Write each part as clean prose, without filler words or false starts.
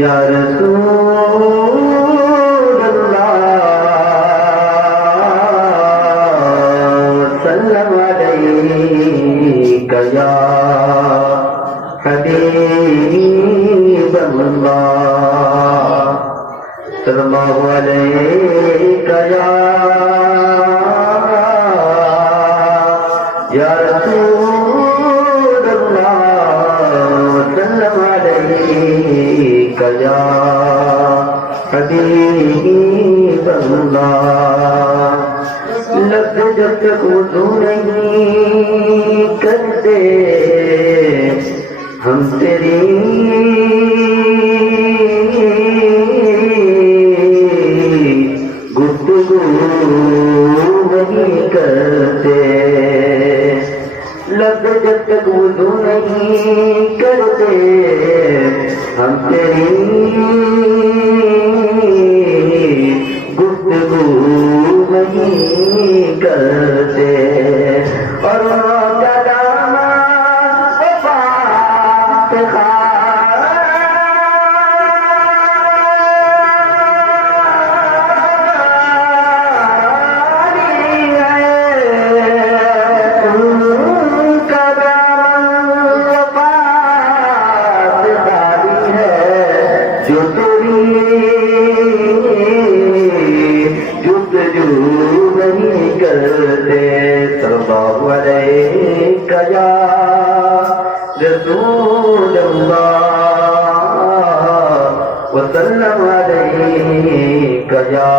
یا رسول اللہ سلم علیک یا حبیب اللہ صلی اللہ علیک یا رسول اللہ سلم علیک یا حبیب اللہ لفظ جب تک وضو نہیں کرتے ہم تیری گفتگو نہیں کرتے لفظ جب تک وضو نہیں کرتے ہم تیری گفتگو نہیں کرتے اور رسول اللہ وسلم علیک یا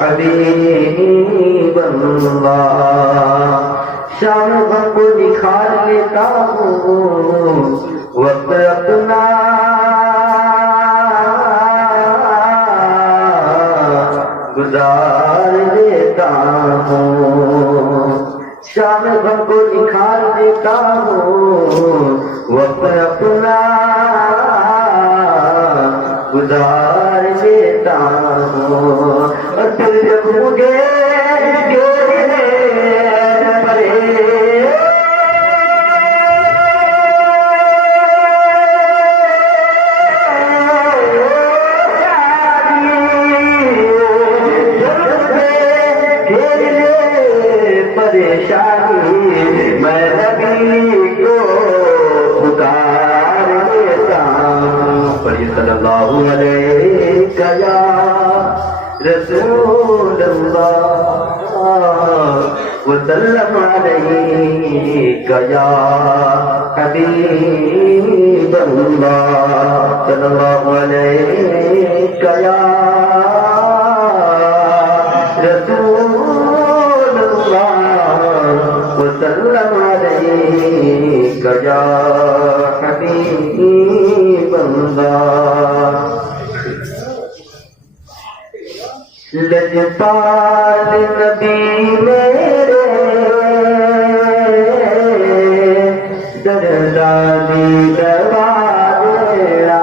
حبیب اللہ شام بھر کو نکھار لیتا ہوں وقت اپنا گزار دیتا ہوں شام بھر کو نکھار دیتا ہوں وقت اپنا گزار دیتا ہوں اور پھر جب مجھے میں نبی کو پکار لیتا ہوں پڑھیے صلی اللہ علیہ یا رسول اللہ وسلم علیک یا حبیب اللہ صلی اللہ علیہ یا رسول اللہ وسلم علیک یا حبیب اللہ لجپال نبی میرے دردانی دوا دینا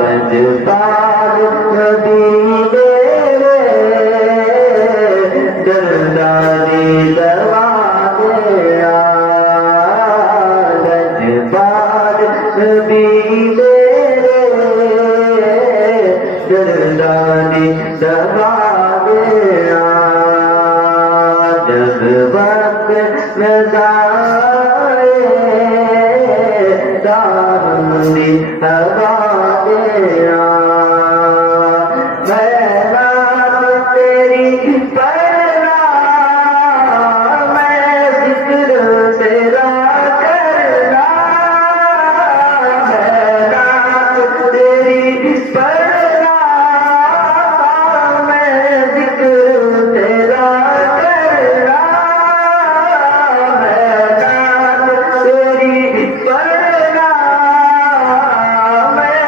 لجپال نبی میرے دردانی دوا دینا لجپال نبی دردانی دوا دیا جب وقت نظائے دارندی ہوا دیا میں نام تیری پڑھنا میں ذکر تیرا کرنا میں نام تیری پڑھنا میں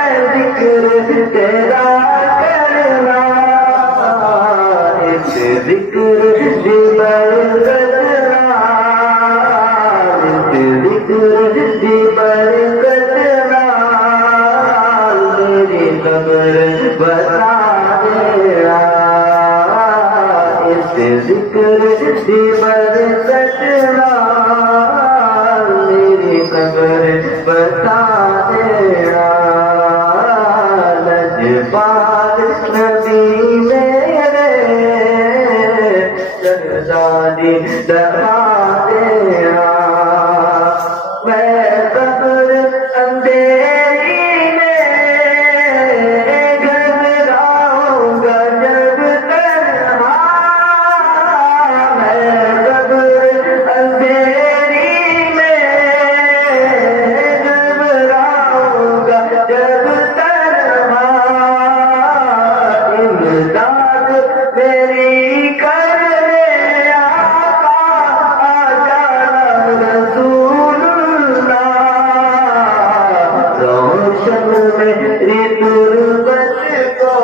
روشن میری تربت کو،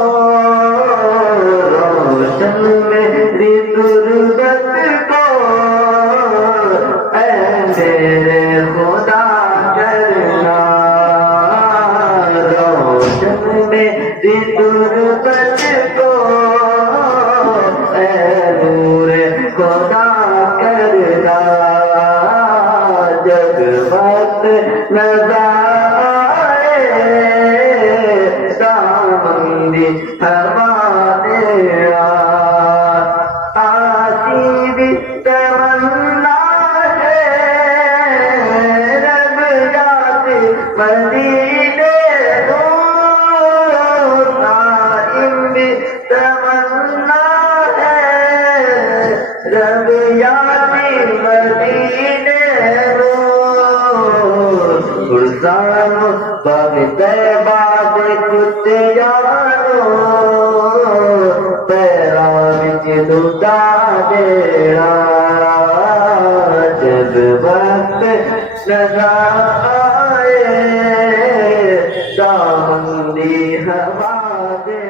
روشن میری تربت کو، اے میرے خدا کرنا، روشن میری تربت کو، اے نور خدا کرنا، جب وقت نظر آئے دامندی ہمارے آسی بھی تمنا ہے رب یاد مدینے دو، نائم بھی تمنا ہے رب یاد مدینے دو، گلزارو باغ طیبہ دے کتے یارو، پیراں وچ دھدا دینا، جب وقت نظر آئے دامندی ہوا دے